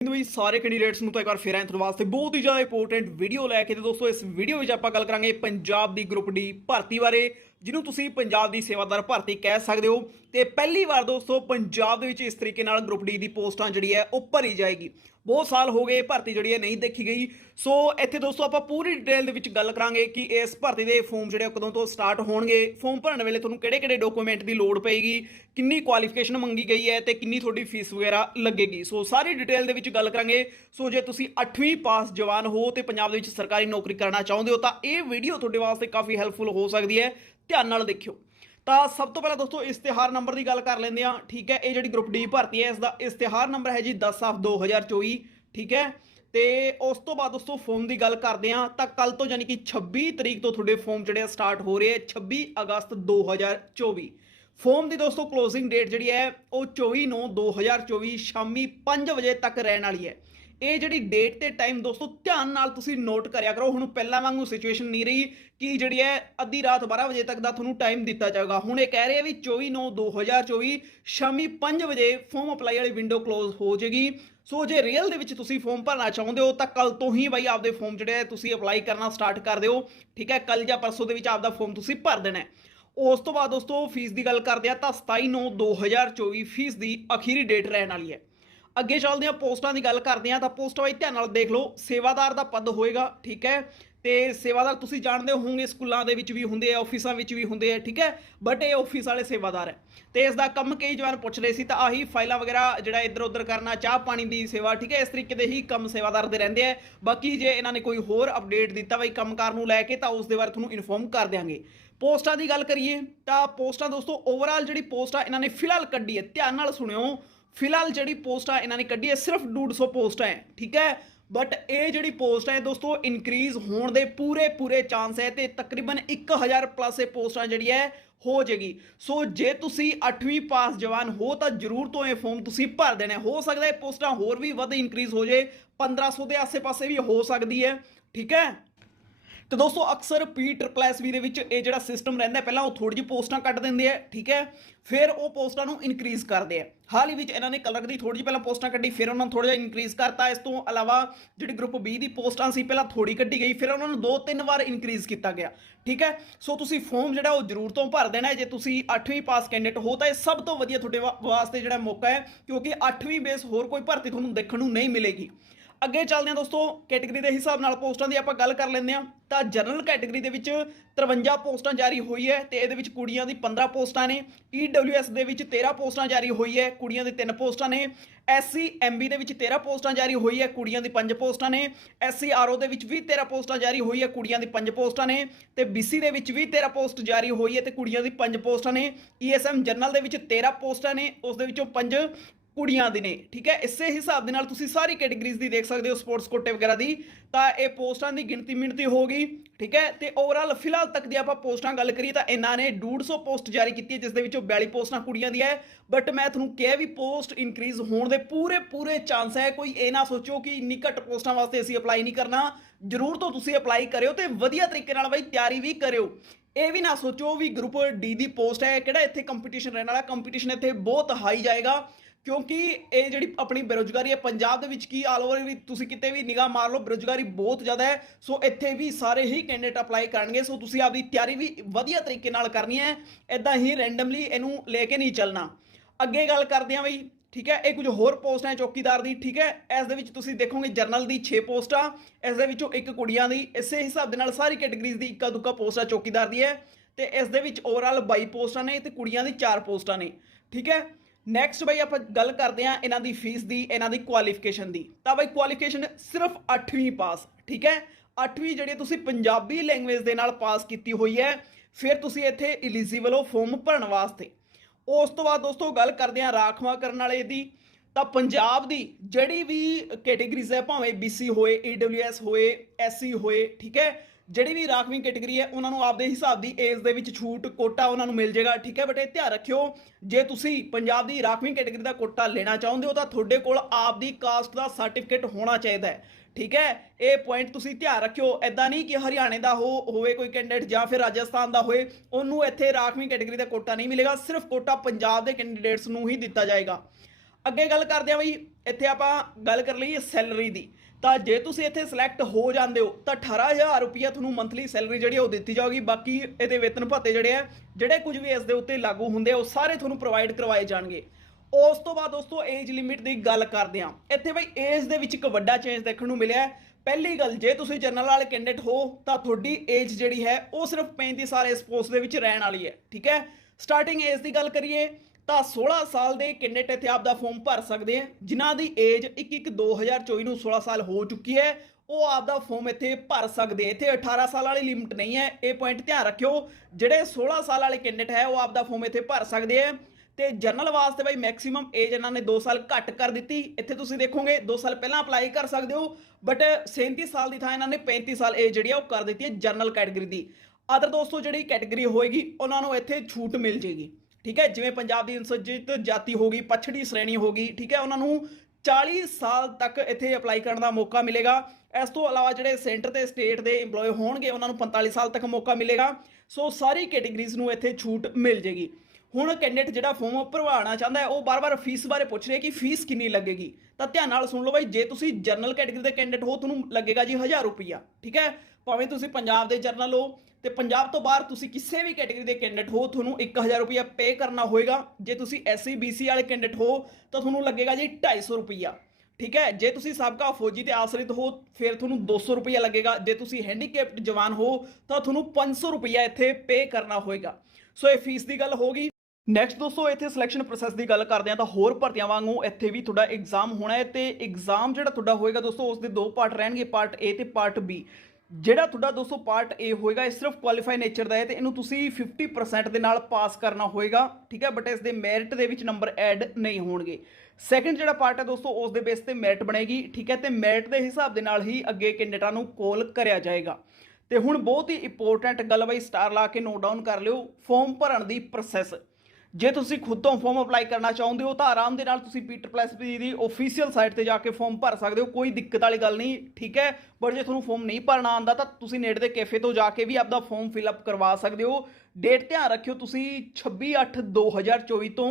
ਹਿੰਦ ਸਾਰੇ ਕੈਂਡੀਡੇਟਸ ਨੂੰ ਤਾਂ ਇੱਕ ਵਾਰ ਫੇਰ ਆਏ ਤੁਹਾਡੇ ਵਾਸਤੇ ਬਹੁਤ ਹੀ ਜ਼ਿਆਦਾ ਇੰਪੋਰਟੈਂਟ ਵੀਡੀਓ ਲੈ ਕੇ ਤੇ ਦੋਸਤੋ ਇਸ ਵੀਡੀਓ ਵਿੱਚ ਆਪਾਂ ਗੱਲ ਕਰਾਂਗੇ ਪੰਜਾਬ ਦੀ ਗਰੁੱਪ ਡੀ ਭਰਤੀ ਬਾਰੇ, ਜਿਹਨੂੰ ਤੁਸੀਂ ਪੰਜਾਬ ਦੀ ਸੇਵਾਦਾਰ ਭਰਤੀ ਕਹਿ ਸਕਦੇ ਹੋ। ਤੇ ਪਹਿਲੀ ਵਾਰ ਦੋਸਤੋ ਪੰਜਾਬ ਦੇ ਵਿੱਚ ਇਸ ਤਰੀਕੇ ਨਾਲ ਗਰੁੱਪ ਡੀ ਦੀ ਪੋਸਟਾਂ ਜਿਹੜੀ ਹੈ ਉਹ ਭਰੀ ਜਾਏਗੀ। ਬਹੁਤ ਸਾਲ ਹੋ ਗਏ ਭਰਤੀ ਜਿਹੜੀ ਹੈ ਨਹੀਂ ਦੇਖੀ ਗਈ। ਸੋ ਇੱਥੇ ਦੋਸਤੋ ਆਪਾਂ ਪੂਰੀ ਡਿਟੇਲ ਦੇ ਵਿੱਚ ਗੱਲ ਕਰਾਂਗੇ ਕਿ ਇਸ ਭਰਤੀ ਦੇ ਫਾਰਮ ਜਿਹੜੇ ਆ ਕਦੋਂ ਤੋਂ ਸਟਾਰਟ ਹੋਣਗੇ। ਫਾਰਮ ਭਰਨ ਵੇਲੇ ਤੁਹਾਨੂੰ ਕਿਹੜੇ-ਕਿਹੜੇ ਡਾਕੂਮੈਂਟ ਦੀ ਲੋੜ ਪਏਗੀ, ਕਿੰਨੀ ਕੁਆਲੀਫਿਕੇਸ਼ਨ ਮੰਗੀ ਗਈ ਹੈ ਤੇ ਕਿੰਨੀ ਤੁਹਾਡੀ ਫੀਸ ਵਗੈਰਾ ਲੱਗੇਗੀ। ਸੋ ਸਾਰੀ ਡਿਟੇਲ ਦੇ ਵਿੱਚ ਗੱਲ ਕਰਾਂਗੇ। ਸੋ ਜੇ ਤੁਸੀਂ 8ਵੀਂ ਪਾਸ ਜਵਾਨ ਹੋ ਤੇ ਪੰਜਾਬ ਦੇ ਵਿੱਚ ਸਰਕਾਰੀ ਨੌਕਰੀ ਕਰਨਾ ਚਾਹੁੰਦੇ ਹੋ ਤਾਂ ਇਹ ਵੀਡੀਓ ਤੁਹਾਡੇ ਵਾਸਤੇ ਕਾਫੀ ਹੈਲਪਫੁਲ ਹੋ ਸਕਦੀ ਹੈ। ਧਿਆਨ ਨਾਲ ਦੇਖਿਓ। ਤਾਂ ਸਭ ਤੋਂ ਪਹਿਲਾਂ ਦੋਸਤੋ ਇਸ਼ਤਿਹਾਰ ਨੰਬਰ ਦੀ ਗੱਲ ਕਰ ਲੈਂਦੇ ਆ ਠੀਕ ਹੈ, ਇਹ ਜਿਹੜੀ ਗਰੁੱਪ ਡੀ ਭਰਤੀ ਹੈ ਇਸ ਦਾ ਇਸ਼ਤਿਹਾਰ ਨੰਬਰ ਹੈ ਜੀ 10 ਆਫ 2024 ਠੀਕ ਹੈ, ਤੇ ਉਸ ਤੋਂ ਬਾਅਦ ਦੋਸਤੋ ਫਾਰਮ ਦੀ ਗੱਲ ਕਰਦੇ ਆ ਤਾਂ ਕੱਲ ਤੋਂ ਯਾਨੀ ਕਿ 26 ਤਰੀਕ ਤੋਂ ਤੁਹਾਡੇ ਫਾਰਮ ਜਿਹੜੇ ਸਟਾਰਟ ਹੋ ਰਹੇ ਆ 26 ਅਗਸਤ 2024 ਫਾਰਮ ਦੀ ਦੋਸਤੋ ਕਲੋਜ਼ਿੰਗ ਡੇਟ ਜਿਹੜੀ ਹੈ, ਉਹ 24 9 2024 ਸ਼ਾਮੀ 5 ਵਜੇ ਤੱਕ ਰਹਿਣ ਵਾਲੀ ਹੈ। ਇਹ ਜਿਹੜੀ ਡੇਟ ਤੇ ਟਾਈਮ ਦੋਸਤੋ, ਧਿਆਨ ਨਾਲ ਤੁਸੀਂ ਨੋਟ ਕਰਿਆ ਕਰੋ। ਹੁਣ ਪਹਿਲਾਂ ਵਾਂਗੂ ਸਿਚੁਏਸ਼ਨ ਨਹੀਂ ਰਹੀ ਕਿ ਜਿਹੜੀ ਹੈ ਅੱਧੀ ਰਾਤ 12 ਵਜੇ ਤੱਕ ਦਾ ਤੁਹਾਨੂੰ ਟਾਈਮ ਦਿੱਤਾ ਜਾਏਗਾ ਹੁਣ ਇਹ ਕਹਿ ਰਹੇ ਆ ਵੀ 24 9 2024 ਸ਼ਾਮੀ 5 ਵਜੇ ਫਾਰਮ ਅਪਲਾਈ ਵਾਲੀ ਵਿੰਡੋ ਕਲੋਜ਼ ਹੋ ਜਾਏਗੀ। ਸੋ ਜੇ ਰੀਅਲ ਦੇ ਵਿੱਚ ਤੁਸੀਂ ਫਾਰਮ ਭਰਨਾ ਚਾਹੁੰਦੇ ਹੋ, ਤਾਂ ਕੱਲ ਤੋਂ ਹੀ ਬਾਈ ਆਪਦੇ ਫਾਰਮ ਜਿਹੜੇ ਤੁਸੀਂ ਅਪਲਾਈ ਕਰਨਾ ਸਟਾਰਟ ਕਰ ਦਿਓ। ਠੀਕ ਹੈ ਕੱਲ ਜਾਂ ਪਰਸੋਂ ਦੇ ਵਿੱਚ ਆਪਦਾ ਫਾਰਮ ਤੁਸੀਂ ਭਰ ਦੇਣਾ ਹੈ। ਉਸ ਤੋਂ ਬਾਅਦ ਦੋਸਤੋ ਫੀਸ ਦੀ ਗੱਲ ਕਰਦੇ ਆ, ਤਾਂ 27 9 2024 ਫੀਸ ਦੀ ਅਖੀਰੀ ਡੇਟ ਰਹਿਣ ਵਾਲੀ ਹੈ। ਅੱਗੇ ਚੱਲਦੇ ਹਾਂ, ਪੋਸਟਾਂ ਦੀ ਗੱਲ ਕਰਦੇ ਹਾਂ ਤਾਂ ਪੋਸਟ ਵਾਈ ਧਿਆਨ ਨਾਲ ਦੇਖ ਲਓ, ਸੇਵਾਦਾਰ ਦਾ ਪਦ ਹੋਏਗਾ, ਠੀਕ ਹੈ। ਤੇ ਸੇਵਾਦਾਰ ਤੁਸੀਂ ਜਾਣਦੇ ਹੋਵੋਗੇ, ਸਕੂਲਾਂ ਦੇ ਵਿੱਚ ਵੀ ਹੁੰਦੇ ਆ, ਆਫਿਸਾਂ ਵਿੱਚ ਵੀ ਹੁੰਦੇ ਆ, ਠੀਕ ਹੈ। ਬਟ ਇਹ ਆਫਿਸ ਵਾਲੇ ਸੇਵਾਦਾਰ ਹੈ। ਤੇ ਇਸ ਦਾ ਕੰਮ ਕਈ ਜਵਾਨ ਪੁੱਛ ਰਹੇ ਸੀ ਤਾਂ ਆਹੀ ਫਾਈਲਾਂ ਵਗੈਰਾ ਜਿਹੜਾ ਇੱਧਰ ਉੱਧਰ ਕਰਨਾ, ਚਾਹ ਪਾਣੀ ਦੀ ਸੇਵਾ, ਠੀਕ ਹੈ। ਇਸ ਤਰੀਕੇ ਦੇ ਹੀ ਕੰਮ ਸੇਵਾਦਾਰ ਦੇ ਰਹਿੰਦੇ ਆ। ਬਾਕੀ ਜੇ ਇਹਨਾਂ ਨੇ ਕੋਈ ਹੋਰ ਅਪਡੇਟ ਦਿੱਤਾ ਬਈ ਕੰਮਕਾਰ ਨੂੰ ਲੈ ਕੇ ਤਾਂ ਉਸ ਦੇ ਬਾਰੇ ਤੁਹਾਨੂੰ ਇਨਫੋਰਮ ਕਰ ਦਿਆਂਗੇ। ਪੋਸਟਾਂ ਦੀ ਗੱਲ ਕਰੀਏ ਤਾਂ ਪੋਸਟਾਂ ਦੋਸਤੋ ਓਵਰਆਲ ਜਿਹੜੀ ਪੋਸਟ ਆ, ਇਹਨਾਂ ਨੇ ਫਿਲਹਾਲ ਕੱਢੀ ਹੈ। ਧਿਆਨ ਨਾਲ ਸੁਣਿਓ ਫਿਲਹਾਲ ਜਿਹੜੀ ਪੋਸਟ ਆ ਇਹਨਾਂ ਨੇ ਕੱਢੀ ਹੈ, ਸਿਰਫ 150 ਪੋਸਟ ਹੈ, ਠੀਕ ਹੈ? ਬਟ ਇਹ ਜਿਹੜੀ ਪੋਸਟ ਹੈ ਦੋਸਤੋ ਇਨਕਰੀਜ਼ ਹੋਣ ਦੇ ਪੂਰੇ ਪੂਰੇ ਚਾਂਸ ਹੈ ਤੇ ਤਕਰੀਬਨ 1000 ਪਲੱਸ ਇਹ ਪੋਸਟਾਂ ਜਿਹੜੀ ਹੈ, ਹੋ ਜਾਏਗੀ। ਸੋ ਜੇ ਤੁਸੀਂ 8ਵੀਂ ਪਾਸ ਜਵਾਨ ਹੋ, ਤਾਂ ਜ਼ਰੂਰ ਤੋਂ ਇਹ ਫਾਰਮ ਤੁਸੀਂ ਭਰ ਦੇਣਾ ਹੋ। ਸਕਦਾ ਹੈ ਪੋਸਟਾਂ ਹੋਰ ਵੀ ਵੱਧ ਇਨਕਰੀਜ਼ ਹੋ ਜੇ 1500 ਦੇ ਆਸੇ-ਪਾਸੇ ਵੀ ਹੋ ਸਕਦੀ ਹੈ, ਠੀਕ ਹੈ? ਤੇ ਦੋਸਤੋ, ਅਕਸਰ ਪੀ ਟ੍ਰਿਪਲ ਐਸ ਵੀ ਦੇ ਵਿੱਚ ਇਹ ਜਿਹੜਾ ਸਿਸਟਮ ਰਹਿੰਦਾ ਪਹਿਲਾਂ ਉਹ ਥੋੜੀ ਜਿਹੀ ਪੋਸਟਾਂ ਕੱਟ ਦਿੰਦੇ ਆ, ਠੀਕ ਹੈ? ਫਿਰ ਉਹ ਪੋਸਟਾਂ ਨੂੰ ਇਨਕਰੀਜ਼ ਕਰਦੇ ਆ। ਹਾਲ ਹੀ ਵਿੱਚ ਇਹਨਾਂ ਨੇ ਕਲਰ ਦੀ ਥੋੜੀ ਜਿਹੀ ਪਹਿਲਾਂ ਪੋਸਟਾਂ ਕੱਢੀ, ਫਿਰ ਉਹਨਾਂ ਨੂੰ ਥੋੜਾ ਜਿਹਾ ਇਨਕਰੀਜ਼ ਕਰਤਾ। ਇਸ ਤੋਂ ਇਲਾਵਾ ਜਿਹੜੀ ਗਰੁੱਪ ਬੀ ਦੀ ਪੋਸਟਾਂ ਸੀ, ਪਹਿਲਾਂ ਥੋੜੀ ਕੱਢੀ ਗਈ, ਫਿਰ ਉਹਨਾਂ ਨੂੰ ਦੋ ਤਿੰਨ ਵਾਰ ਇਨਕਰੀਜ਼ ਕੀਤਾ ਗਿਆ, ਠੀਕ ਹੈ? ਸੋ ਤੁਸੀਂ ਫਾਰਮ ਜਿਹੜਾ ਉਹ ਜ਼ਰੂਰ ਤੋਂ ਭਰ ਦੇਣਾ ਹੈ। ਜੇ ਤੁਸੀਂ 8ਵੀਂ ਪਾਸ ਕੈਂਡੀਡੇਟ ਹੋ, ਤਾਂ ਇਹ ਸਭ ਤੋਂ ਵਧੀਆ ਤੁਹਾਡੇ ਵਾ- ਵਾਸਤੇ ਜਿਹੜਾ ਮੌਕਾ ਹੈ, ਕਿਉਂਕਿ 8ਵੀਂ ਬੇਸ ਹੋਰ ਕੋਈ ਭਰਤੀ ਤੁਹਾਨੂੰ ਦੇਖਣ ਨੂੰ ਨਹੀਂ ਮਿਲੇਗੀ। ਅੱਗੇ ਚੱਲਦੇ ਹਾਂ ਦੋਸਤੋ ਕੈਟਾਗਰੀ ਦੇ ਹਿਸਾਬ ਨਾਲ ਪੋਸਟਾਂ ਦੀ ਆਪਾਂ ਗੱਲ ਕਰ ਲੈਂਦੇ ਹਾਂ। ਤਾਂ ਜਨਰਲ ਕੈਟਾਗਰੀ ਦੇ ਵਿੱਚ 53 ਪੋਸਟਾਂ ਜਾਰੀ ਹੋਈ ਹੈ ਤੇ ਇਹਦੇ ਵਿੱਚ ਕੁੜੀਆਂ ਦੀ 15 ਪੋਸਟਾਂ ਨੇ, EWS ਦੇ ਵਿੱਚ 13 ਪੋਸਟਾਂ ਜਾਰੀ ਹੋਈ ਹੈ, ਕੁੜੀਆਂ ਦੀ 3 ਪੋਸਟਾਂ ਨੇ, SC, MB ਦੇ ਵਿੱਚ 13 ਪੋਸਟਾਂ ਜਾਰੀ ਹੋਈ ਹੈ, ਕੁੜੀਆਂ ਦੀ 5 ਪੋਸਟਾਂ ਨੇ, SC, RO ਦੇ ਵਿੱਚ ਵੀ 13 ਪੋਸਟਾਂ ਜਾਰੀ ਹੋਈ ਹੈ, ਕੁੜੀਆਂ ਦੀ 5 ਪੋਸਟਾਂ ਨੇ, ਤੇ BC ਦੇ ਵਿੱਚ ਵੀ 13 ਪੋਸਟ ਜਾਰੀ ਹੋਈ ਹੈ ਤੇ ਕੁੜੀਆਂ ਦੀ 5 ਪੋਸਟਾਂ ਨੇ, ESM ਜਨਰਲ ਦੇ ਵਿੱਚ 13 ਪੋਸਟਾਂ ਨੇ, ਉਸ ਦੇ ਵਿੱਚੋਂ 5 ਕੁੜੀਆਂ ਦੇ ਨੇ, ਠੀਕ ਹੈ? ਇਸੇ ਹਿਸਾਬ ਦੇ ਨਾਲ ਤੁਸੀਂ ਸਾਰੀ ਕੈਟਾਗਰੀਜ਼ ਦੀ ਦੇਖ ਸਕਦੇ ਹੋ ਸਪੋਰਟਸ ਕੋਟੇ ਵਗੈਰਾ ਦੀ। ਤਾਂ ਇਹ ਪੋਸਟਾਂ ਦੀ ਗਿਣਤੀ ਮਿਣਤੀ ਹੋਗੀ ਠੀਕ ਹੈ? ਤੇ ਓਵਰਆਲ ਫਿਲਹਾਲ ਤੱਕ ਦੀ ਆਪਾਂ ਪੋਸਟਾਂ ਗੱਲ ਕਰੀਏ ਤਾਂ ਇਹਨਾਂ ਨੇ 150 ਪੋਸਟ ਜਾਰੀ ਕੀਤੀ ਹੈ, ਜਿਸ ਦੇ ਵਿੱਚੋਂ 42 ਪੋਸਟਾਂ ਕੁੜੀਆਂ ਦੀ ਹੈ। ਬਟ ਮੈਂ ਤੁਹਾਨੂੰ ਕਿਹਾ ਵੀ ਪੋਸਟ ਇਨਕਰੀਜ਼ ਹੋਣ ਦੇ ਪੂਰੇ ਪੂਰੇ ਚਾਂਸ ਹੈ। ਕੋਈ ਇਹ ਨਾ ਸੋਚੋ ਕਿ ਇੰਨੀ ਘੱਟ ਪੋਸਟਾਂ ਵਾਸਤੇ ਅਸੀਂ ਅਪਲਾਈ ਨਹੀਂ ਕਰਨਾ। ਜ਼ਰੂਰ ਤੋਂ ਤੁਸੀਂ ਅਪਲਾਈ ਕਰਿਓ ਤੇ ਵਧੀਆ ਤਰੀਕੇ ਨਾਲ ਬਾਈ ਤਿਆਰੀ ਵੀ ਕਰਿਓ। ਇਹ ਵੀ ਨਾ ਸੋਚੋ ਵੀ ਗਰੁੱਪ ਡੀ ਦੀ ਪੋਸਟ ਹੈ, ਕਿਹੜਾ ਇੱਥੇ ਕੰਪੀਟੀਸ਼ਨ ਰਹਿਣ ਵਾਲਾ? ਕੰਪੀਟੀਸ਼ਨ ਇੱਥੇ ਬਹੁਤ ਹਾਈ ਜਾਏਗਾ। ਕਿਉਂਕਿ ਇਹ ਜਿਹੜੀ ਆਪਣੀ ਬੇਰੁਜ਼ਗਾਰੀ ਹੈ, ਪੰਜਾਬ ਦੇ ਵਿੱਚ ਕੀ ਆਲ ਓਵਰ ਵੀ ਤੁਸੀਂ ਕਿਤੇ ਵੀ ਨਿਗਾਹ ਮਾਰ ਲਓ, ਬੇਰੁਜ਼ਗਾਰੀ ਬਹੁਤ ਜ਼ਿਆਦਾ ਹੈ। ਸੋ ਇੱਥੇ ਵੀ ਸਾਰੇ ਹੀ ਕੈਂਡੀਡੇਟ ਅਪਲਾਈ ਕਰਨਗੇ। ਸੋ ਤੁਸੀਂ ਆਪਦੀ ਤਿਆਰੀ ਵੀ ਵਧੀਆ ਤਰੀਕੇ ਨਾਲ ਕਰਨੀ ਹੈ। ਇਦਾਂ ਹੀ ਰੈਂਡਮਲੀ ਇਹਨੂੰ ਲੈ ਕੇ ਨਹੀਂ ਚੱਲਣਾ। ਅੱਗੇ ਗੱਲ ਕਰਦੇ ਹਾਂ ਬਈ, ਠੀਕ ਹੈ? ਇਹ ਕੁਝ ਹੋਰ ਪੋਸਟਾਂ ਹੈ ਚੌਕੀਦਾਰ ਦੀ, ਠੀਕ ਹੈ? ਇਸ ਦੇ ਵਿੱਚ ਤੁਸੀਂ ਦੇਖੋਗੇ ਜਰਨਲ ਦੀ 6 ਪੋਸਟਾਂ ਇਸ ਦੇ ਵਿੱਚੋਂ ਇੱਕ ਕੁੜੀਆਂ ਦੀ, ਇਸੇ ਹਿਸਾਬ ਦੇ ਨਾਲ ਸਾਰੀ ਕੈਟਾਗਰੀਜ਼ ਦੀ ਇੱਕਾ ਦੁੱਕਾ ਪੋਸਟਾਂ ਚੌਕੀਦਾਰ ਦੀ ਹੈ ਤੇ ਇਸ ਦੇ ਵਿੱਚ ਓਵਰਆਲ 22 ਪੋਸਟਾਂ ਨੇ ਤੇ ਕੁੜੀਆਂ ਦੀ 4 ਪੋਸਟਾਂ ਨੇ, ਠੀਕ ਹੈ? ਨੈਕਸਟ ਬਈ ਆਪਾਂ ਗੱਲ ਕਰਦੇ ਹਾਂ ਇਹਨਾਂ ਦੀ ਫੀਸ ਦੀ, ਇਹਨਾਂ ਦੀ ਕੁਆਲੀਫਿਕੇਸ਼ਨ ਦੀ। ਤਾਂ ਬਈ ਕੁਆਲੀਫਿਕੇਸ਼ਨ ਸਿਰਫ 8ਵੀਂ ਪਾਸ ਠੀਕ ਹੈ? 8ਵੀਂ ਜਿਹੜੀ ਤੁਸੀਂ ਪੰਜਾਬੀ ਲੈਂਗੁਏਜ ਦੇ ਨਾਲ ਪਾਸ ਕੀਤੀ ਹੋਈ ਹੈ, ਫਿਰ ਤੁਸੀਂ ਇੱਥੇ ਐਲੀਜੀਬਲ ਹੋ ਫਾਰਮ ਭਰਨ ਵਾਸਤੇ। ਉਸ ਤੋਂ ਬਾਅਦ ਦੋਸਤੋ ਗੱਲ ਕਰਦੇ ਹਾਂ ਰਾਖਵਾ ਕਰਨ ਵਾਲੇ ਦੀ। ਤਾਂ ਪੰਜਾਬ ਦੀ ਜਿਹੜੀ ਵੀ ਕੈਟੇਗਰੀਜ਼ ਹੈ, ਭਾਵੇਂ BC ਹੋਏ EWS ਹੋਏ SC ਹੋਏ, ਠੀਕ ਹੈ? ਜਿਹੜੀ ਵੀ ਰਾਖਵੀਂ ਕੈਟਾਗਰੀ ਹੈ, ਉਹਨਾਂ ਨੂੰ ਆਪਦੇ ਹਿਸਾਬ ਦੀ ਏਜ ਦੇ ਵਿੱਚ ਛੂਟ, ਕੋਟਾ ਉਹਨਾਂ ਨੂੰ ਮਿਲ ਜਾਏਗਾ, ਠੀਕ ਹੈ? ਬਟ ਇਹ ਧਿਆਨ ਰੱਖਿਓ, ਜੇ ਤੁਸੀਂ ਪੰਜਾਬ ਦੀ ਰਾਖਵੀਂ ਕੈਟਾਗਰੀ ਦਾ ਕੋਟਾ ਲੈਣਾ ਚਾਹੁੰਦੇ ਹੋ, ਤਾਂ ਤੁਹਾਡੇ ਕੋਲ ਆਪਦੀ ਕਾਸਟ ਦਾ ਸਰਟੀਫਿਕੇਟ ਹੋਣਾ ਚਾਹੀਦਾ ਹੈ, ਠੀਕ ਹੈ? ਇਹ ਪੁਆਇੰਟ ਤੁਸੀਂ ਧਿਆਨ ਰੱਖਿਓ ਐਦਾਂ ਨਹੀਂ ਕਿ ਹਰਿਆਣੇ ਦਾ ਹੋ, ਹੋਵੇ ਕੋਈ ਕੈਂਡੀਡੇਟ ਜਾਂ ਫਿਰ ਰਾਜਸਥਾਨ ਦਾ ਹੋਏ, ਉਹਨੂੰ ਇੱਥੇ ਰਾਖਵੀਂ ਕੈਟਾਗਰੀ ਦਾ ਕੋਟਾ ਨਹੀਂ ਮਿਲੇਗਾ, ਸਿਰਫ ਕੋਟਾ ਪੰਜਾਬ ਦੇ ਕੈਂਡੀਡੇਟਸ ਨੂੰ ਹੀ ਦਿੱਤਾ ਜਾਏਗਾ। ਅੱਗੇ ਗੱਲ ਕਰਦੇ ਆ ਬਈ, ਇੱਥੇ ਆਪਾਂ ਗੱਲ ਕਰ ਲਈਏ ਸੈਲਰੀ ਦੀ। ਤਾਂ ਜੇ ਤੁਸੀਂ ਇੱਥੇ ਸਿਲੈਕਟ ਹੋ ਜਾਂਦੇ ਹੋ, ਤਾਂ 18000 ਰੁਪਇਆ ਤੁਹਾਨੂੰ ਮੰਥਲੀ ਸੈਲਰੀ ਜਿਹੜੀ ਉਹ ਦਿੱਤੀ ਜਾਊਗੀ। ਬਾਕੀ ਇਹਦੇ ਵੇਤਨ ਭੱਤੇ ਜਿਹੜੇ ਆ, ਜਿਹੜੇ ਕੁਝ ਵੀ ਇਸ ਦੇ ਉੱਤੇ ਲਾਗੂ ਹੁੰਦੇ ਆ, ਉਹ ਸਾਰੇ ਤੁਹਾਨੂੰ ਪ੍ਰੋਵਾਈਡ ਕਰਵਾਏ ਜਾਣਗੇ। ਉਸ ਤੋਂ ਬਾਅਦ ਦੋਸਤੋ ਏਜ ਲਿਮਿਟ ਦੀ ਗੱਲ ਕਰਦੇ ਹਾਂ ਇੱਥੇ ਬਈ ਏਜ ਦੇ ਵਿੱਚ ਇੱਕ ਵੱਡਾ ਚੇਂਜ ਦੇਖਣ ਨੂੰ ਮਿਲਿਆ ਪਹਿਲੀ ਗੱਲ, ਜੇ ਤੁਸੀਂ ਜਨਰਲ ਵਾਲੇ ਕੈਂਡੀਡੇਟ ਹੋ, ਤਾਂ ਤੁਹਾਡੀ ਏਜ ਜਿਹੜੀ ਹੈ, ਉਹ ਸਿਰਫ 35 ਸਾਲ ਇਸ ਪੋਸਟ ਦੇ ਵਿੱਚ ਰਹਿਣ ਵਾਲੀ ਹੈ, ਠੀਕ ਹੈ? ਸਟਾਰਟਿੰਗ ਏਜ ਦੀ ਗੱਲ ਕਰੀਏ ਤਾਂ 16 ਸਾਲ ਦੇ ਕੈਂਡੀਡੇਟ ਇੱਥੇ ਆਪਦਾ ਫਾਰਮ ਭਰ ਸਕਦੇ ਆ? ਜਿਨ੍ਹਾਂ ਦੀ ਏਜ 1-1-2024 ਨੂੰ 16 ਸਾਲ ਹੋ ਚੁੱਕੀ ਹੈ, ਉਹ ਆਪਦਾ ਫਾਰਮ ਇੱਥੇ ਭਰ ਸਕਦੇ ਇੱਥੇ 18 ਸਾਲ ਵਾਲੀ ਲਿਮਿਟ ਨਹੀਂ ਹੈ, ਇਹ ਪੁਆਇੰਟ ਧਿਆਨ ਰੱਖਿਓ। ਜਿਹੜੇ 16 ਸਾਲ ਵਾਲੇ ਕੈਂਡੀਡੇਟ ਹੈ, ਉਹ ਆਪਦਾ ਫਾਰਮ ਇੱਥੇ ਭਰ ਸਕਦੇ ਆ। ਤੇ ਜਨਰਲ ਵਾਸਤੇ ਬਾਈ ਮੈਕਸਿਮਮ ਏਜ ਇਹਨਾਂ ਨੇ 2 ਸਾਲ ਘੱਟ ਕਰ ਦਿੱਤੀ। ਇੱਥੇ ਤੁਸੀਂ ਦੇਖੋਗੇ 2 ਸਾਲ ਪਹਿਲਾਂ ਅਪਲਾਈ ਕਰ ਸਕਦੇ ਹੋ ਬਟ 37 ਸਾਲ ਦੀ ਥਾਂ ਇਹਨਾਂ ਨੇ 35 ਸਾਲ ਏਜ ਜਿਹੜੀ ਆ, ਉਹ ਕਰ ਦਿੱਤੀ ਹੈ ਜਨਰਲ ਕੈਟਾਗਰੀ ਦੀ। ਅਦਰ ਦੋਸਤੋ, ਜਿਹੜੀ ਕੈਟਾਗਰੀ ਹੋਏਗੀ, ਉਹਨਾਂ ਨੂੰ ਇੱਥੇ ਛੂਟ ਮਿਲ ਜੇਗੀ ਠੀਕ ਹੈ, ਜਿਵੇਂ ਪੰਜਾਬ ਦੀ ਅਨੁਸੂਚਿਤ ਜਾਤੀ ਹੋ ਗਈ, ਪਛੜੀ ਸ਼੍ਰੇਣੀ ਹੋ ਗਈ, ਠੀਕ ਹੈ, ਉਹਨਾਂ ਨੂੰ 40 ਸਾਲ ਤੱਕ ਇੱਥੇ ਅਪਲਾਈ ਕਰਨ ਦਾ ਮੌਕਾ ਮਿਲੇਗਾ। ਇਸ ਤੋਂ ਇਲਾਵਾ ਜਿਹੜੇ ਸੈਂਟਰ ਤੇ ਸਟੇਟ ਦੇ EMPLOYE ਹੋਣਗੇ, ਉਹਨਾਂ ਨੂੰ 45 ਸਾਲ ਤੱਕ ਮੌਕਾ ਮਿਲੇਗਾ। ਸੋ ਸਾਰੀ ਕੈਟਾਗਰੀਜ਼ ਨੂੰ ਇੱਥੇ ਛੂਟ ਮਿਲ ਜੇਗੀ। ਹੁਣ ਕੈਂਡੀਡੇਟ ਜਿਹੜਾ ਫਾਰਮ ਭਰਵਾਉਣਾ ਚਾਹੁੰਦਾ ਹੈ, ਉਹ ਬਾਰ-ਬਾਰ ਫੀਸ ਬਾਰੇ ਪੁੱਛ ਰਿਹਾ ਕਿ ਫੀਸ ਕਿੰਨੀ ਲੱਗੇਗੀ। ਤਾਂ ਧਿਆਨ ਨਾਲ ਸੁਣ ਲਓ ਬਾਈ, ਜੇ ਤੁਸੀਂ ਜਨਰਲ ਕੈਟਾਗਰੀ ਦੇ ਕੈਂਡੀਡੇਟ ਹੋ, ਤੁਹਾਨੂੰ ਲੱਗੇਗਾ ਜੀ 1000 ਰੁਪਈਆ, ਠੀਕ ਹੈ। ਭਾਵੇਂ ਤੁਸੀਂ ਪੰਜਾਬ ਦੇ ਜਰਨਲ ਹੋ ਤੇ ਪੰਜਾਬ ਤੋਂ ਬਾਹਰ ਤੁਸੀਂ ਕਿਸੇ ਵੀ ਕੈਟਾਗਰੀ ਦੇ ਕੈਂਡੀਡੇਟ ਹੋ, ਤੁਹਾਨੂੰ 1000 ਰੁਪਇਆ ਪੇ ਕਰਨਾ ਹੋਏਗਾ। ਜੇ ਤੁਸੀਂ ਐਸਸੀ ਬੀਸੀ ਵਾਲੇ ਕੈਂਡੀਡੇਟ ਹੋ, ਤਾਂ ਤੁਹਾਨੂੰ ਲੱਗੇਗਾ ਜੀ 250 ਰੁਪਈਆ ਠੀਕ ਹੈ? ਜੇ ਤੁਸੀਂ ਸਾਬਕਾ ਫੌਜੀ ਤੇ ਆਸਰਿਤ ਹੋ, ਫਿਰ ਤੁਹਾਨੂੰ 200 ਰੁਪਈਆ ਲੱਗੇਗਾ। ਜੇ ਤੁਸੀਂ ਹੈਂਡੀਕੈਪਡ ਜਵਾਨ ਹੋ, ਤਾਂ ਤੁਹਾਨੂੰ 500 ਰੁਪਈਆ ਇੱਥੇ ਪੇ ਕਰਨਾ ਹੋਏਗਾ। ਸੋ ਇਹ ਫੀਸ ਦੀ ਗੱਲ ਹੋਗੀ ਨੈਕਸਟ ਦੋਸਤੋ, ਇੱਥੇ ਸਿਲੈਕਸ਼ਨ ਪ੍ਰੋਸੈਸ ਦੀ ਗੱਲ ਕਰਦੇ ਹਾਂ ਤਾਂ ਹੋਰ ਭਰਤੀਆਂ ਵਾਂਗੂ ਇੱਥੇ ਵੀ ਤੁਹਾਡਾ ਐਗਜ਼ਾਮ ਹੋਣਾ ਹੈ ਤੇ ਐਗਜ਼ਾਮ ਜਿਹੜਾ ਤੁਹਾਡਾ ਹੋਏਗਾ ਦੋਸਤੋ ਉਸ ਦੇ ਦੋ ਪਾਰਟ ਰਹਿਣਗੇ ਪਾਰਟ A ਤੇ ਪਾਰਟ B ਜਿਹੜਾ ਤੁਹਾਡਾ ਦੋਸਤੋ ਪਾਰਟ A ਹੋਏਗਾ, ਇਹ ਸਿਰਫ ਕੁਆਲੀਫਾਈ ਨੇਚਰ ਦਾ ਹੈ ਤੇ ਇਹਨੂੰ ਤੁਸੀਂ 50% ਦੇ ਨਾਲ ਪਾਸ ਕਰਨਾ ਹੋਏਗਾ, ਠੀਕ ਹੈ? ਬਟ ਇਸ ਦੇ ਮੈਰਿਟ ਦੇ ਵਿੱਚ ਨੰਬਰ ਐਡ ਨਹੀਂ ਹੋਣਗੇ। ਸੈਕੰਡ ਜਿਹੜਾ ਪਾਰਟ ਹੈ ਦੋਸਤੋ, ਉਸ ਦੇ ਬੇਸ ਤੇ ਮੈਰਿਟ ਬਣੇਗੀ, ਠੀਕ ਹੈ? ਤੇ ਮੈਰਿਟ ਦੇ ਹਿਸਾਬ ਦੇ ਨਾਲ ਹੀ ਅੱਗੇ ਕੈਂਡੀਡੇਟਾਂ ਨੂੰ ਕਾਲ ਕਰਿਆ ਜਾਏਗਾ। ਤੇ ਹੁਣ ਬਹੁਤ ਹੀ ਇੰਪੋਰਟੈਂਟ ਗੱਲ ਬਈ ਸਟਾਰ ਲਾ ਕੇ ਨੋਟ ਡਾਊਨ ਕਰ ਲਿਓ ਫਾਰਮ ਭਰਨ ਦੀ ਪ੍ਰੋਸੈਸ ਜੇ ਤੁਸੀਂ ਖੁਦ ਤੋਂ ਫਾਰਮ ਅਪਲਾਈ ਕਰਨਾ ਚਾਹੁੰਦੇ ਹੋ, ਤਾਂ ਆਰਾਮ ਦੇ ਨਾਲ ਤੁਸੀਂ ਪੀਟਰ ਪਲੱਸ ਪੀ ਦੀ ਅਫੀਸ਼ੀਅਲ ਸਾਈਟ ਤੇ ਜਾ ਕੇ ਫਾਰਮ ਭਰ ਸਕਦੇ ਹੋ, ਕੋਈ ਦਿੱਕਤ ਵਾਲੀ ਗੱਲ ਨਹੀਂ, ਠੀਕ ਹੈ? ਪਰ ਜੇ ਤੁਹਾਨੂੰ ਫਾਰਮ ਨਹੀਂ ਭਰਨਾ ਆਉਂਦਾ, ਤਾਂ ਤੁਸੀਂ ਨੇੜੇ ਦੇ ਕੈਫੇ ਤੋਂ ਜਾ ਕੇ ਵੀ ਆਪਦਾ ਫਾਰਮ ਫਿਲ ਅਪ ਕਰਵਾ ਸਕਦੇ ਹੋ। ਡੇਟ ਧਿਆਨ ਰੱਖਿਓ ਤੁਸੀਂ 26/8/2024 ਤੋਂ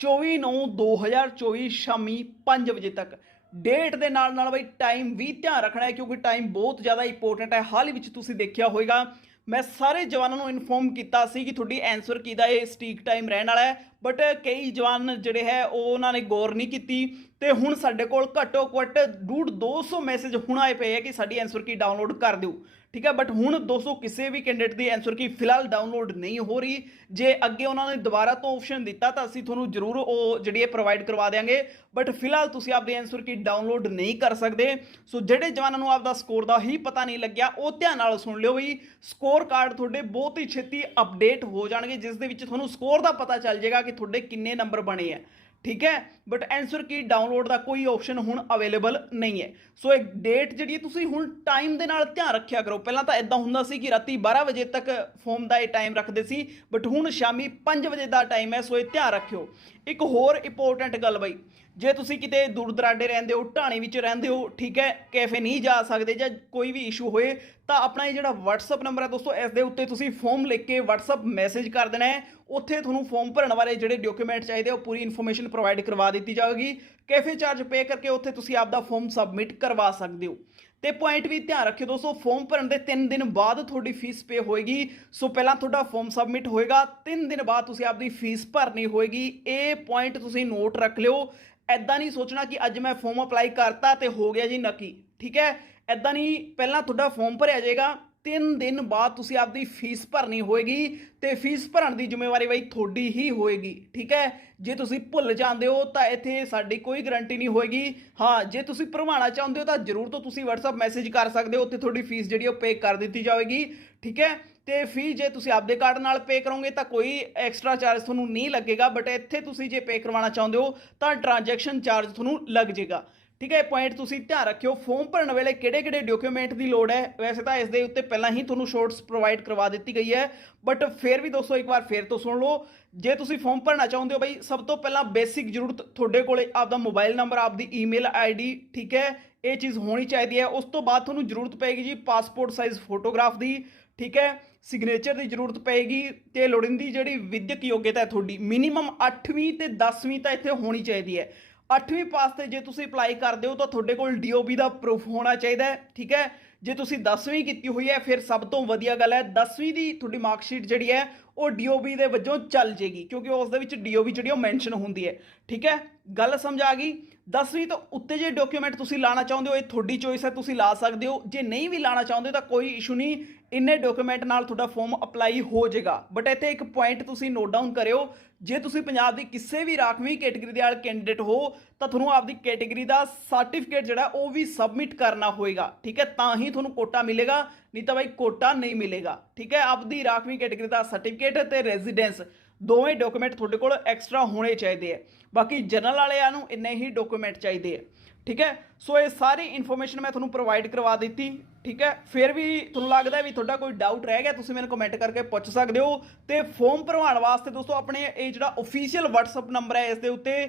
24/9/2024 ਸ਼ਾਮੀ 5 ਵਜੇ ਤੱਕ। ਡੇਟ ਦੇ ਨਾਲ ਨਾਲ ਬਈ ਟਾਈਮ ਵੀ ਧਿਆਨ ਰੱਖਣਾ ਹੈ, ਕਿਉਂਕਿ ਟਾਈਮ ਬਹੁਤ ਜ਼ਿਆਦਾ ਇੰਪੋਰਟੈਂਟ ਹੈ। ਹਾਲ ਹੀ ਵਿੱਚ ਤੁਸੀਂ ਦੇਖਿਆ ਹੋਵੇਗਾ ਮੈਂ ਸਾਰੇ ਜਵਾਨਾਂ ਨੂੰ ਇਨਫੋਰਮ ਕੀਤਾ ਸੀ ਕਿ ਤੁਹਾਡੀ ਆਨਸਰ ਕੀ ਦਾ, ਇਹ ਸਟੀਕ ਟਾਈਮ ਰਹਿਣ ਵਾਲਾ ਹੈ। ਬਟ ਕਈ ਜਵਾਨ ਜਿਹੜੇ ਹੈ, ਉਹ ਉਹਨਾਂ ਨੇ ਗੌਰ ਨਹੀਂ ਕੀਤੀ। ਤੇ ਹੁਣ ਸਾਡੇ ਕੋਲ ਘੱਟੋ ਘੱਟ ਡੂਢ 200 ਮੈਸੇਜ ਹੁਣ ਆਏ ਪਏ ਹੈ ਕਿ ਸਾਡੀ ਆਨਸਰ ਕੀ ਡਾਊਨਲੋਡ ਕਰ ਦਿਓ। ਠੀਕ ਹੈ ਬਟ ਹੁਣ ਦੋਸਤੋ ਕਿਸੇ ਵੀ ਕੈਂਡੀਡੇਟ ਦੀ ਆਨਸਰ ਕੀ ਫਿਲਹਾਲ ਡਾਊਨਲੋਡ ਨਹੀਂ ਹੋ ਰਹੀ। ਜੇ ਅੱਗੇ ਉਹਨਾਂ ਨੇ ਦੁਬਾਰਾ ਤੋਂ ਆਪਸ਼ਨ ਦਿੱਤਾ ਤਾਂ ਅਸੀਂ ਤੁਹਾਨੂੰ ਜ਼ਰੂਰ ਉਹ ਜਿਹੜੀ ਇਹ ਪ੍ਰੋਵਾਈਡ ਕਰਵਾ ਦੇਵਾਂਗੇ ਬਟ ਫਿਲਹਾਲ ਤੁਸੀਂ ਆਪਦੀ ਆਨਸਰ ਕੀ ਡਾਊਨਲੋਡ ਨਹੀਂ ਕਰ ਸਕਦੇ। ਸੋ ਜਿਹੜੇ ਜਵਾਨਾਂ ਨੂੰ ਆਪਦਾ ਸਕੋਰ ਦਾ ਹੀ ਪਤਾ ਨਹੀਂ ਲੱਗਿਆ, ਉਹ ਧਿਆਨ ਨਾਲ ਸੁਣ ਲਿਓ ਵੀ ਸਕੋਰ ਕਾਰਡ ਤੁਹਾਡੇ ਬਹੁਤ ਹੀ ਛੇਤੀ ਅਪਡੇਟ ਹੋ ਜਾਣਗੇ, ਜਿਸ ਦੇ ਵਿੱਚ ਤੁਹਾਨੂੰ ਸਕੋਰ ਦਾ ਪਤਾ ਚੱਲ ਜਾਏਗਾ ਕਿ ਤੁਹਾਡੇ ਕਿੰਨੇ ਨੰਬਰ ਬਣੇ ਆ। ਠੀਕ ਹੈ? ਬਟ ਆਨਸਰ ਕੀ? ਡਾਊਨਲੋਡ ਦਾ ਕੋਈ ਆਪਸ਼ਨ ਹੁਣ ਅਵੇਲੇਬਲ ਨਹੀਂ ਹੈ। ਸੋ ਇੱਕ ਡੇਟ ਜਿਹੜੀ ਤੁਸੀਂ ਹੁਣ ਟਾਈਮ ਦੇ ਨਾਲ ਧਿਆਨ ਰੱਖਿਆ ਕਰੋ। ਪਹਿਲਾਂ ਤਾਂ ਇਦਾਂ ਹੁੰਦਾ ਸੀ ਕਿ ਰਾਤੀ 12 ਵਜੇ ਤੱਕ ਫਾਰਮ ਦਾ ਇਹ ਟਾਈਮ ਰੱਖਦੇ ਸੀ ਬਟ ਹੁਣ ਸ਼ਾਮੀ 5 ਵਜੇ ਦਾ ਟਾਈਮ ਹੈ ਸੋ ਇਹ ਧਿਆਨ ਰੱਖਿਓ। ਇੱਕ ਹੋਰ ਇੰਪੋਰਟੈਂਟ ਗੱਲ ਬਈ ਜੇ ਤੁਸੀਂ ਕਿਤੇ ਦੂਰ ਦਰਾਡੇ ਰਹਿੰਦੇ ਹੋ, ਢਾਣੇ ਵਿੱਚ ਰਹਿੰਦੇ ਹੋ, ਠੀਕ ਹੈ, ਕੈਫੇ ਨਹੀਂ ਜਾ ਸਕਦੇ ਜਾਂ ਕੋਈ ਵੀ ਇਸ਼ੂ ਹੋਏ, ਤਾਂ ਆਪਣਾ ਇਹ ਜਿਹੜਾ WhatsApp ਨੰਬਰ ਹੈ ਦੋਸਤੋ, ਇਸ ਦੇ ਉੱਤੇ ਤੁਸੀਂ ਫਾਰਮ ਲਿਖ ਕੇ WhatsApp ਮੈਸੇਜ ਕਰ ਦੇਣਾ ਹੈ। ਉੱਥੇ ਤੁਹਾਨੂੰ ਫਾਰਮ ਭਰਨ ਬਾਰੇ ਜਿਹੜੇ ਡਾਕੂਮੈਂਟ ਚਾਹੀਦੇ ਉਹ ਪੂਰੀ ਇਨਫੋਰਮੇਸ਼ਨ ਪ੍ਰੋਵਾਈਡ ਕਰਵਾ ਦਿੱਤੀ ਜਾਵੇਗੀ। ਕੈਫੇ ਚਾਰਜ ਪੇ ਕਰਕੇ ਉੱਥੇ ਤੁਸੀਂ ਆਪਦਾ ਫਾਰਮ ਸਬਮਿਟ ਕਰਵਾ ਸਕਦੇ ਹੋ। ਤੇ ਪੁਆਇੰਟ ਵੀ ਧਿਆਨ ਰੱਖਿਓ ਦੋਸਤੋ ਫਾਰਮ ਭਰਨ ਦੇ 3 ਦਿਨ ਬਾਅਦ ਤੁਹਾਡੀ ਫੀਸ ਪੇ ਹੋਏਗੀ। ਸੋ ਪਹਿਲਾਂ ਤੁਹਾਡਾ ਫਾਰਮ ਸਬਮਿਟ ਹੋਏਗਾ 3 ਦਿਨ ਬਾਅਦ ਤੁਸੀਂ ਆਪਦੀ ਫੀਸ ਭਰਨੀ ਹੋਏਗੀ। ਇਹ ਪੁਆਇੰਟ ਤੁਸੀਂ ਨੋਟ ਰੱਖ ਲਿਓ। ਐਦਾਂ ਨਹੀਂ ਸੋਚਣਾ ਕਿ ਅੱਜ ਮੈਂ ਫਾਰਮ ਅਪਲਾਈ ਕਰਤਾ ਤੇ ਹੋ ਗਿਆ ਜੀ ਨਕੀ, ਠੀਕ ਹੈ? ਐਦਾਂ ਨਹੀਂ, ਪਹਿਲਾਂ ਤੁਹਾਡਾ ਫਾਰਮ ਭਰਿਆ ਜਾਏਗਾ 3 ਦਿਨ ਬਾਅਦ ਤੁਸੀਂ ਆਪਦੀ ਫੀਸ ਭਰਨੀ ਹੋਏਗੀ ਤੇ ਫੀਸ ਭਰਨ ਦੀ ਜ਼ਿੰਮੇਵਾਰੀ ਬਈ ਤੁਹਾਡੀ ਹੀ ਹੋਏਗੀ, ਠੀਕ ਹੈ? ਜੇ ਤੁਸੀਂ ਭੁੱਲ ਜਾਂਦੇ ਹੋ ਤਾਂ ਇੱਥੇ ਸਾਡੀ ਕੋਈ ਗਾਰੰਟੀ ਨਹੀਂ ਹੋਏਗੀ। ਹਾਂ, ਜੇ ਤੁਸੀਂ ਭਰਵਾਉਣਾ ਚਾਹੁੰਦੇ ਹੋ ਤਾਂ ਜ਼ਰੂਰ ਤੋਂ ਤੁਸੀਂ WhatsApp ਮੈਸੇਜ ਕਰ ਸਕਦੇ ਹੋ, ਉੱਥੇ ਤੁਹਾਡੀ ਫੀਸ ਜਿਹੜੀ ਉਹ ਪੇ ਕਰ ਦਿੱਤੀ ਜਾਵੇਗੀ, ਠੀਕ ਹੈ? ਤੇ ਫੀਸ ਜੇ ਤੁਸੀਂ ਆਪਦੇ ਕਾਰਡ ਨਾਲ ਪੇ ਕਰੋਗੇ ਤਾਂ ਕੋਈ ਐਕਸਟਰਾ ਚਾਰਜ ਤੁਹਾਨੂੰ ਨਹੀਂ ਲੱਗੇਗਾ ਬਟ ਇੱਥੇ ਤੁਸੀਂ ਜੇ ਪੇ ਕਰਵਾਉਣਾ ਚਾਹੁੰਦੇ ਹੋ ਤਾਂ ਟ੍ਰਾਂਜੈਕਸ਼ਨ ਚਾਰਜ ਤੁਹਾਨੂੰ ਲੱਗ ਜਾਏਗਾ ਠੀਕ ਹੈ, ਇਹ ਪੁਆਇੰਟ ਤੁਸੀਂ ਧਿਆਨ ਰੱਖਿਓ ਫਾਰਮ ਭਰਨ ਵੇਲੇ ਕਿਹੜੇ-ਕਿਹੜੇ ਡਾਕੂਮੈਂਟ ਦੀ ਲੋੜ ਹੈ? ਵੈਸੇ ਤਾਂ ਇਸ ਦੇ ਉੱਤੇ ਪਹਿਲਾਂ ਹੀ ਤੁਹਾਨੂੰ ਸ਼ੋਰਟਸ ਪ੍ਰੋਵਾਈਡ ਕਰਵਾ ਦਿੱਤੀ ਗਈ ਹੈ ਬਟ ਫਿਰ ਵੀ ਦੋਸਤੋ ਇੱਕ ਵਾਰ ਫਿਰ ਤੋਂ ਸੁਣ ਲਓ। ਜੇ ਤੁਸੀਂ ਫਾਰਮ ਭਰਨਾ ਚਾਹੁੰਦੇ ਹੋ ਬਈ, ਸਭ ਤੋਂ ਪਹਿਲਾਂ ਬੇਸਿਕ ਜ਼ਰੂਰਤ ਤੁਹਾਡੇ ਕੋਲੇ ਆਪਦਾ ਮੋਬਾਈਲ ਨੰਬਰ ਆਪਦੀ ਈਮੇਲ ਆਈਡੀ ਠੀਕ ਹੈ, ਇਹ ਚੀਜ਼ ਹੋਣੀ ਚਾਹੀਦੀ ਹੈ। ਉਸ ਤੋਂ ਬਾਅਦ ਤੁਹਾਨੂੰ ਜ਼ਰੂਰਤ ਪਏਗੀ ਜੀ ਪਾਸਪੋਰਟ ਸਾਈਜ਼ ਫੋਟੋਗ੍ਰਾਫ ਦੀ, ਠੀਕ ਹੈ ਸਿਗਨੇਚਰ ਦੀ ਜ਼ਰੂਰਤ ਪਏਗੀ ਤੇ ਲੋੜੀਂਦੀ ਜਿਹੜੀ ਵਿਦਿਅਕ ਯੋਗਤਾ ਹੈ ਤੁਹਾਡੀ ਮਿਨੀਮਮ 8ਵੀਂ ਤੇ 10ਵੀਂ ਤਾਂ ਇੱਥੇ ਹੋਣੀ ਚਾਹੀਦੀ ਹੈ। 8ਵੀਂ ਪਾਸ ਤੇ ਜੇ ਤੁਸੀਂ ਅਪਲਾਈ ਕਰਦੇ ਹੋ ਤਾਂ ਤੁਹਾਡੇ ਕੋਲ ਡੀਓਬੀ ਦਾ ਪ੍ਰੂਫ ਹੋਣਾ ਚਾਹੀਦਾ ਹੈ, ਠੀਕ ਹੈ? ਜੇ ਤੁਸੀਂ 10ਵੀਂ ਕੀਤੀ ਹੋਈ ਹੈ, ਫਿਰ ਸਭ ਤੋਂ ਵਧੀਆ ਗੱਲ ਹੈ 10ਵੀਂ ਦੀ ਤੁਹਾਡੀ ਮਾਰਕਸ਼ੀਟ ਜਿਹੜੀ ਹੈ, ਉਹ ਡੀਓਬੀ ਦੇ ਵਜੋਂ ਚੱਲ ਜੇਗੀ, ਕਿਉਂਕਿ ਉਸ ਦੇ ਵਿੱਚ ਡੀਓਬੀ ਜਿਹੜੀ ਉਹ ਮੈਂਸ਼ਨ ਹੁੰਦੀ ਹੈ, ਠੀਕ ਹੈ? ਗੱਲ ਸਮਝ ਆ ਗਈ? 10ਵੀਂ ਤੋਂ ਉੱਤੇ ਜੇ ਡਾਕੂਮੈਂਟ ਤੁਸੀਂ ਲਾਣਾ ਚਾਹੁੰਦੇ ਹੋ, ਇਹ ਤੁਹਾਡੀ ਚੋਇਸ ਹੈ, ਤੁਸੀਂ ਲਾ ਸਕਦੇ ਹੋ। ਜੇ ਨਹੀਂ ਵੀ ਲਾਣਾ ਚਾਹੁੰਦੇ ਤਾਂ ਕੋਈ ਇਸ਼ੂ ਨਹੀਂ, ਇੰਨੇ ਡਾਕੂਮੈਂਟ ਨਾਲ ਤੁਹਾਡਾ ਫਾਰਮ ਅਪਲਾਈ ਹੋ ਜਾਏਗਾ। ਬਟ ਇੱਥੇ ਇੱਕ ਪੁਆਇੰਟ ਤੁਸੀਂ ਨੋਟ ਡਾਊਨ ਕਰਿਓ, ਜੇ ਤੁਸੀਂ ਪੰਜਾਬ ਦੀ ਕਿਸੇ ਵੀ ਰਾਖਵੀਂ ਕੈਟਾਗਰੀ ਦੇ ਵਾਲੇ ਕੈਂਡੀਡੇਟ ਹੋ, ਤਾਂ ਤੁਹਾਨੂੰ ਆਪਦੀ ਕੈਟੇਗਰੀ ਦਾ ਸਰਟੀਫਿਕੇਟ ਜਿਹੜਾ, ਉਹ ਵੀ ਸਬਮਿਟ ਕਰਨਾ ਹੋਏਗਾ। ਠੀਕ ਹੈ? ਤਾਂ ਹੀ ਤੁਹਾਨੂੰ ਕੋਟਾ ਮਿਲੇਗਾ, ਨਹੀਂ ਤਾਂ ਬਾਈ ਕੋਟਾ ਨਹੀਂ ਮਿਲੇਗਾ। ਠੀਕ ਹੈ? ਆਪਦੀ ਰਾਖਵੀਂ ਕੈਟਾਗਰੀ ਦਾ ਸਰਟੀਫਿਕੇਟ ਤੇ ਰੈਜ਼ੀਡੈਂਸ ਦੋਵੇਂ ਡਾਕੂਮੈਂਟ ਤੁਹਾਡੇ ਕੋਲ ਐਕਸਟਰਾ ਹੋਣੇ ਚਾਹੀਦੇ ਆ। ਬਾਕੀ ਜਨਰਲ ਵਾਲਿਆਂ ਨੂੰ ਇੰਨੇ ਹੀ ਡਾਕੂਮੈਂਟ ਚਾਹੀਦੇ ਆ। ਠੀਕ ਹੈ? ਸੋ ਇਹ ਸਾਰੀ ਇਨਫੋਰਮੇਸ਼ਨ ਮੈਂ ਤੁਹਾਨੂੰ ਪ੍ਰੋਵਾਈਡ ਕਰਵਾ ਦਿੱਤੀ। ਠੀਕ ਹੈ? ਫਿਰ ਵੀ ਤੁਹਾਨੂੰ ਲੱਗਦਾ ਵੀ ਤੁਹਾਡਾ ਕੋਈ ਡਾਊਟ ਰਹਿ ਗਿਆ, ਤੁਸੀਂ ਮੈਨੂੰ ਕਮੈਂਟ ਕਰਕੇ ਪੁੱਛ ਸਕਦੇ ਹੋ। ਤੇ ਫਾਰਮ ਭਰਵਾਉਣ ਵਾਸਤੇ ਦੋਸਤੋ, ਆਪਣੇ ਇਹ ਜਿਹੜਾ ਅਫੀਸ਼ੀਅਲ WhatsApp ਨੰਬਰ ਹੈ, ਇਸ ਦੇ ਉੱਤੇ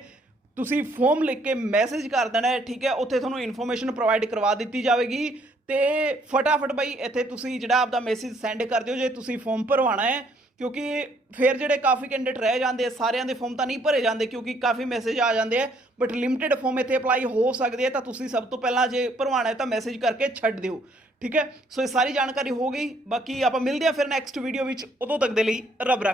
ਤੁਸੀਂ ਫਾਰਮ ਲਿਖ ਕੇ ਮੈਸੇਜ ਕਰ ਦੇਣਾ ਹੈ। ਠੀਕ ਹੈ? ਉੱਥੇ ਤੁਹਾਨੂੰ ਇਨਫੋਰਮੇਸ਼ਨ ਪ੍ਰੋਵਾਈਡ ਕਰਵਾ ਦਿੱਤੀ ਜਾਵੇਗੀ। ਤੇ ਫਟਾਫਟ ਬਾਈ, ਇੱਥੇ ਤੁਸੀਂ ਜਿਹੜਾ ਆਪਦਾ ਮੈਸੇਜ ਸੈਂਡ ਕਰ ਦਿਓ। ਜੇ ਤੁਸੀਂ ਫਾਰਮ ਭਰਵਾਉਣਾ ਹੈ ਕਿਉਂਕਿ ਫਿਰ ਜਿਹੜੇ ਕਾਫੀ ਕੈਂਡੀਡੇਟ ਰਹਿ ਜਾਂਦੇ ਆ, ਸਾਰਿਆਂ ਦੇ ਫਾਰਮ ਤਾਂ ਨਹੀਂ ਭਰੇ ਜਾਂਦੇ ਕਿਉਂਕਿ ਕਾਫੀ ਮੈਸੇਜ ਆ ਜਾਂਦੇ ਆ ਬਟ ਲਿਮਿਟਿਡ ਫਾਰਮ ਇੱਥੇ ਅਪਲਾਈ ਹੋ ਸਕਦੇ ਆ, ਤਾਂ ਤੁਸੀਂ ਸਭ ਤੋਂ ਪਹਿਲਾਂ ਜੇ ਭਰਵਾਉਣਾ ਹੈ ਤਾਂ ਮੈਸੇਜ ਕਰਕੇ ਛੱਡ ਦਿਓ, ਠੀਕ ਹੈ? ਸੋ ਇਹ ਸਾਰੀ ਜਾਣਕਾਰੀ ਹੋ ਗਈ, ਬਾਕੀ ਆਪਾਂ ਮਿਲਦੇ ਆ ਫਿਰ ਨੈਕਸਟ ਵੀਡੀਓ ਵਿੱਚ, ਉਦੋਂ ਤੱਕ ਦੇ ਲਈ ਰੱਬ ਰੱਖ।